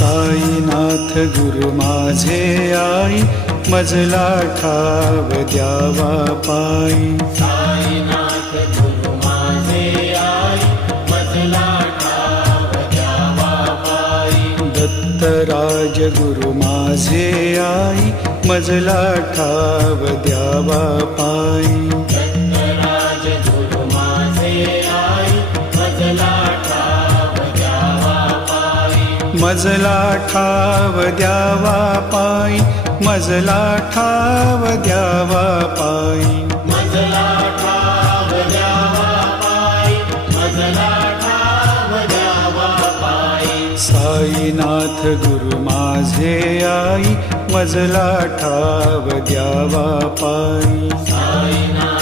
साईनाथ गुरु माझे आई, मजला ठाव द्यावा पायी. साईनाथ गुरु माझे आई, मजला ठाव द्यावा पायी. दत्तराज गुरु माझे आई, मजला ठाव द्यावा पायी. दत्तराज गुरु माझे आई, मजला ठाव द्यावा पायी. मजला ठाव द्यावा पायी, मजला ठाव द्यावा पायी. मजला ठाव द्यावा पायी, मजला ठाव द्यावा पायी. साईनाथ गुरु माझे आई, मजला ठाव द्यावा पायी. साईनाथ